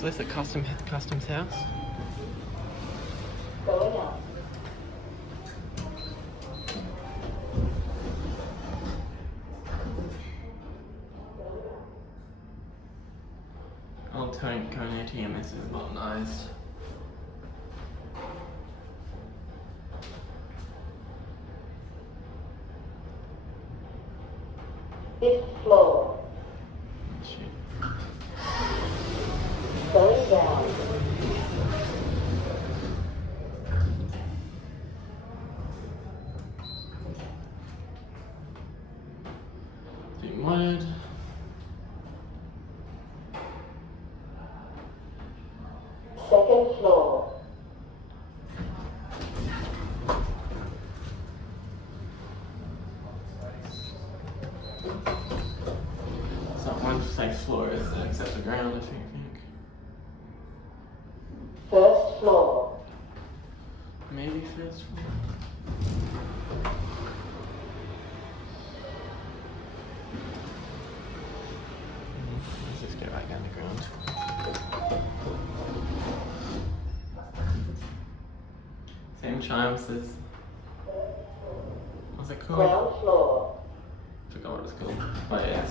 Is this a customs house? Going up. Old Kone TMS is modernised. Fifth floor. Shit. Going down. It's been modded. Second floor. It's not one safe floor, is it? Except the ground, I think. First floor. Maybe first floor. Let's just get back underground. Same chimes as. What's it called? Ground floor. Forgot what it's called. Oh yeah.